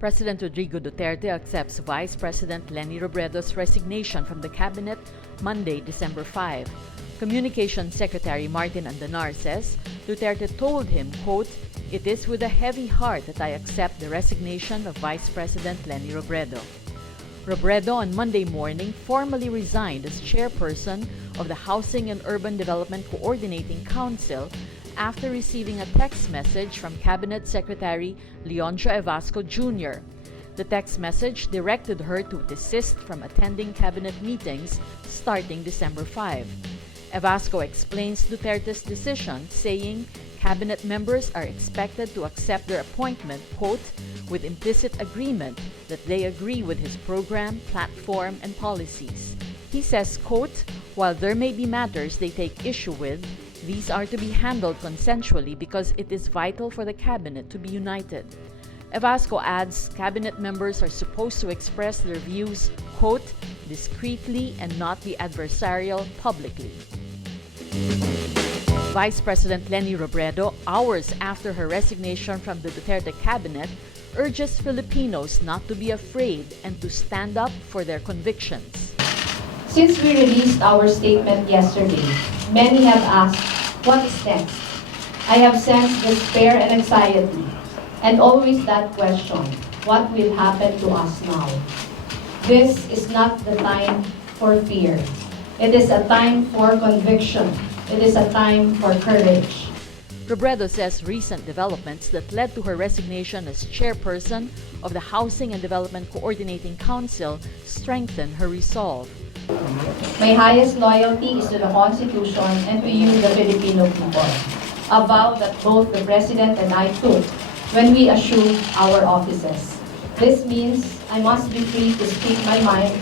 President Rodrigo Duterte accepts Vice President Leni Robredo's resignation from the cabinet Monday, December 5. Communications Secretary Martin Andanar says Duterte told him, quote, "It is with a heavy heart that I accept the resignation of Vice President Leni Robredo." Robredo on Monday morning formally resigned as chairperson of the Housing and Urban Development Coordinating Council after receiving a text message from Cabinet Secretary Leoncio Evasco Jr. The text message directed her to desist from attending cabinet meetings starting December 5. Evasco explains Duterte's decision, saying cabinet members are expected to accept their appointment, quote, with implicit agreement that they agree with his program, platform, and policies. He says, quote, while there may be matters they take issue with, these are to be handled consensually because it is vital for the cabinet to be united. Evasco adds cabinet members are supposed to express their views, quote, discreetly and not be adversarial publicly. Vice President Leni Robredo, hours after her resignation from the Duterte cabinet, urges Filipinos not to be afraid and to stand up for their convictions. Since we released our statement yesterday, many have asked, what is next? I have sensed despair and anxiety, and always that question, what will happen to us now? This is not the time for fear. It is a time for conviction. It is a time for courage. Robredo says recent developments that led to her resignation as chairperson of the Housing and Development Coordinating Council strengthen her resolve. My highest loyalty is to the Constitution and to you, the Filipino people. A vow that both the President and I took when we assumed our offices. This means I must be free to speak my mind,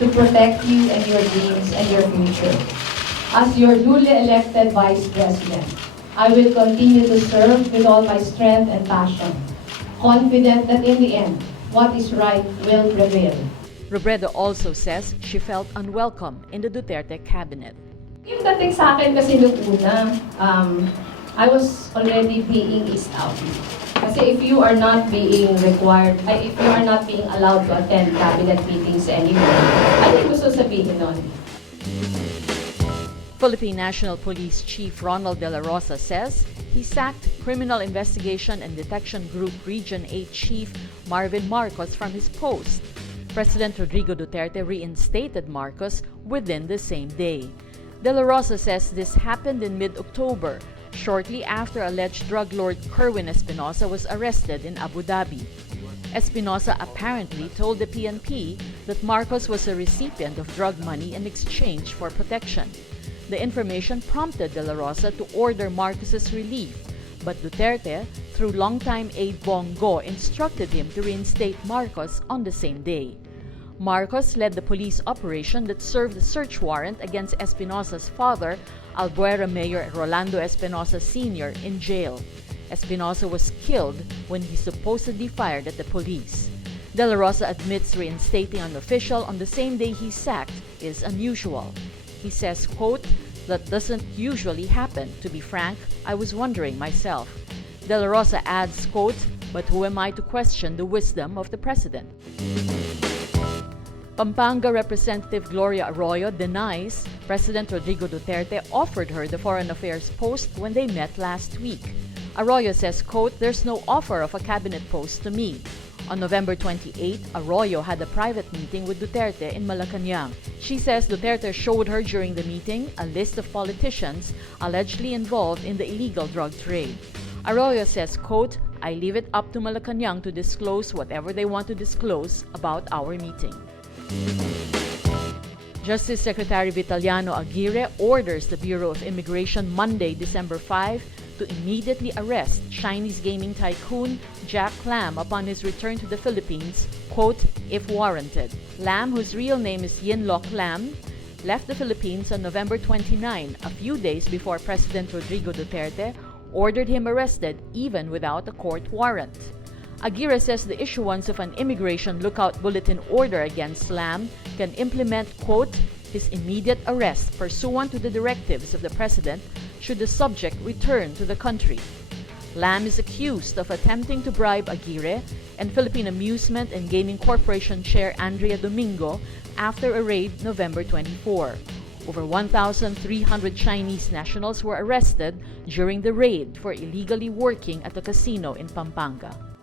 to protect you and your dreams and your future. As your duly elected Vice President, I will continue to serve with all my strength and passion, confident that in the end, what is right will prevail. Robredo also says she felt unwelcome in the Duterte cabinet. Yung dating sa akin kasi nung una, I was already being eased out. Kasi if you are not being required, if you are not being allowed to attend cabinet meetings anymore, ano yung gusto sabihin nun? Philippine National Police Chief Ronald Dela Rosa says he sacked Criminal Investigation and Detection Group Region 8 Chief Marvin Marcos from his post. President Rodrigo Duterte reinstated Marcos within the same day. Dela Rosa says this happened in mid-October, shortly after alleged drug lord Kerwin Espinosa was arrested in Abu Dhabi. Espinosa apparently told the PNP that Marcos was a recipient of drug money in exchange for protection. The information prompted Dela Rosa to order Marcos's relief, but Duterte, through longtime aide Bongo, instructed him to reinstate Marcos on the same day. Marcos led the police operation that served a search warrant against Espinosa's father, Albuera Mayor Rolando Espinosa Sr., in jail. Espinosa was killed when he supposedly fired at the police. Dela Rosa admits reinstating an official on the same day he's sacked is unusual. He says, quote, that doesn't usually happen. To be frank, I was wondering myself. Dela Rosa adds, quote, but who am I to question the wisdom of the president? Pampanga Representative Gloria Arroyo denies President Rodrigo Duterte offered her the Foreign Affairs post when they met last week. Arroyo says, quote, there's no offer of a cabinet post to me. On November 28, Arroyo had a private meeting with Duterte in Malacanang. She says Duterte showed her during the meeting a list of politicians allegedly involved in the illegal drug trade. Arroyo says, quote, I leave it up to Malacanang to disclose whatever they want to disclose about our meeting. Justice Secretary Vitaliano Aguirre orders the Bureau of Immigration Monday, December 5, to immediately arrest Chinese gaming tycoon Jack Lam upon his return to the Philippines, quote, if warranted. Lam, whose real name is Yinlock Lam, left the Philippines on November 29, a few days before President Rodrigo Duterte ordered him arrested even without a court warrant. Aguirre says the issuance of an immigration lookout bulletin order against Lam can implement, quote, his immediate arrest pursuant to the directives of the President should the subject return to the country. Lam is accused of attempting to bribe Aguirre and Philippine Amusement and Gaming Corporation Chair Andrea Domingo after a raid November 24. Over 1,300 Chinese nationals were arrested during the raid for illegally working at the casino in Pampanga.